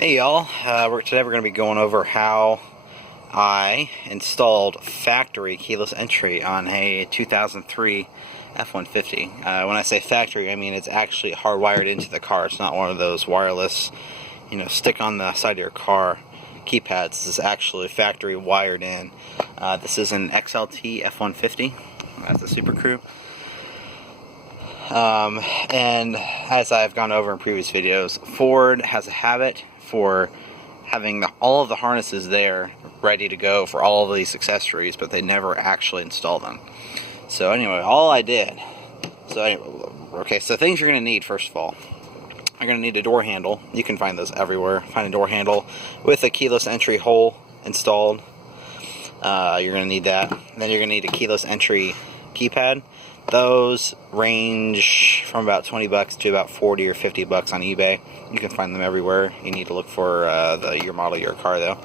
Hey y'all, today we're going to be going over how I installed factory keyless entry on a 2003 F-150. When I say factory, I mean it's actually hardwired into the car. It's not one of those wireless, stick on the side of your car keypads. This is actually factory wired in. This is an XLT F-150. That's a Super Crew. And as I've gone over in previous videos, Ford has a habit for having all of the harnesses there ready to go for all of these accessories, but they never actually install them. So anyway, so things you're going to need, first of all, you're going to need a door handle. You can find those everywhere. Find a door handle with a keyless entry hole installed. You're going to need that. And then you're going to need a keyless entry keypad. Those range from about 20 bucks to about 40 or 50 bucks on eBay. You can find them everywhere. You need to look for the year model of your car though.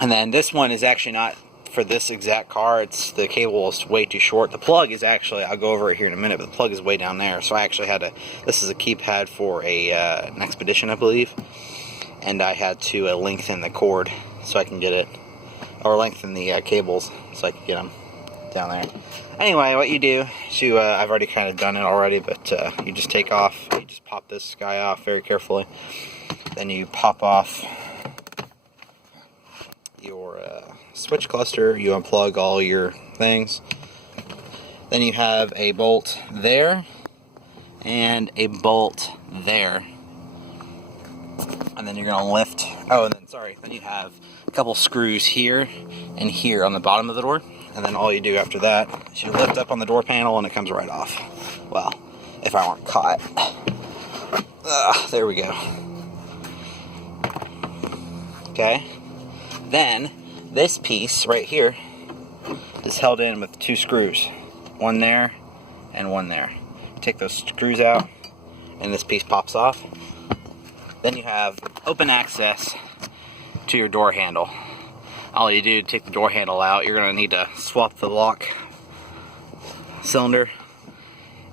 And then this one is actually not for this exact car. The cable is way too short. The plug is actually, I'll go over it here in a minute, but the plug is way down there. So I actually had this is a keypad for an Expedition, I believe. And I had to lengthen the cord so I can get it, or lengthen the cables so I can get them down there. Anyway, what you do is I've already kind of done it already, but you just you just pop this guy off very carefully. Then you pop off your switch cluster, you unplug all your things. Then you have a bolt there and a bolt there. And then you're going to lift, then you have a couple screws here and here on the bottom of the door. And then all you do after that is you lift up on the door panel and it comes right off. Well, if I weren't caught. There we go. Okay. Then this piece right here is held in with two screws. One there and one there. Take those screws out and this piece pops off. Then you have open access to your door handle. All you do to take the door handle out, you're going to need to swap the lock cylinder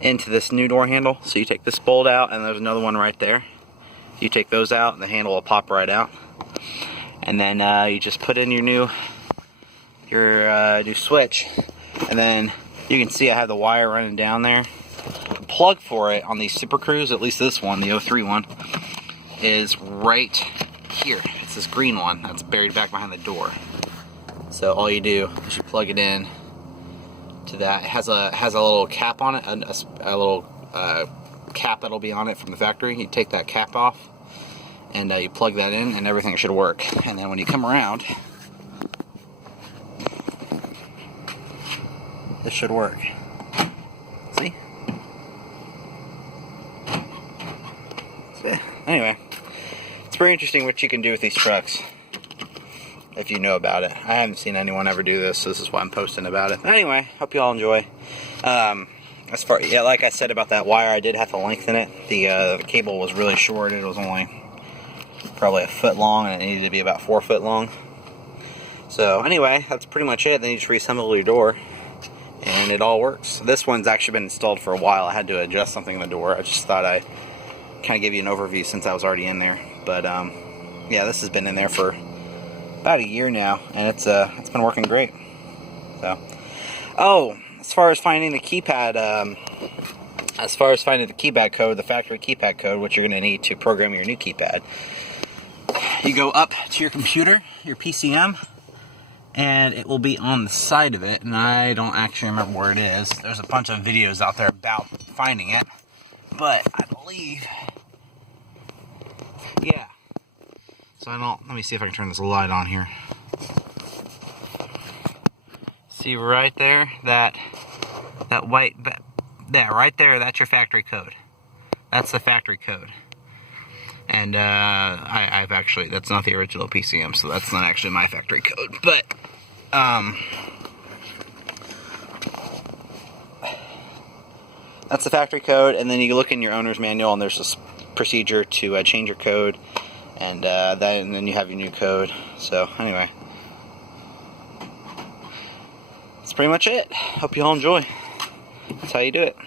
into this new door handle. So you take this bolt out, and there's another one right there. You take those out, and the handle will pop right out. And then you just put in your new switch, and then you can see I have the wire running down there. The plug for it on these Super Crews, at least this one, the 03 one, is right here. It's this green one that's buried back behind the door. So all you do is you plug it in to that. It has a little cap on it, a little cap that'll be on it from the factory. You take that cap off and you plug that in and everything should work. And then when you come around, this should work. See? So, anyway, it's pretty interesting what you can do with these trucks if you know about it. I haven't seen anyone ever do this, so this is why I'm posting about it. But anyway, hope you all enjoy. Like I said about that wire, I did have to lengthen it. The cable was really short. It was only probably a foot long, and it needed to be about 4 foot long. So anyway, that's pretty much it. Then you just reassemble your door, and it all works. This one's actually been installed for a while. I had to adjust something in the door. I just thought I'd kind of give you an overview since I was already in there. But yeah, this has been in there for about a year now, and it's been working great. So, as far as finding the keypad, code, the factory keypad code, which you're going to need to program your new keypad, you go up to your computer, your PCM, and it will be on the side of it. And I don't actually remember where it is. There's a bunch of videos out there about finding it, but I believe, yeah. So let me see if I can turn this light on here. See right there, that white, right there, that's your factory code. That's the factory code. And I've actually, that's not the original PCM, so that's not actually my factory code. But, that's the factory code, and then you look in your owner's manual, and there's this procedure to change your code. And then you have your new code. So anyway, that's pretty much it. Hope you all enjoy. That's how you do it.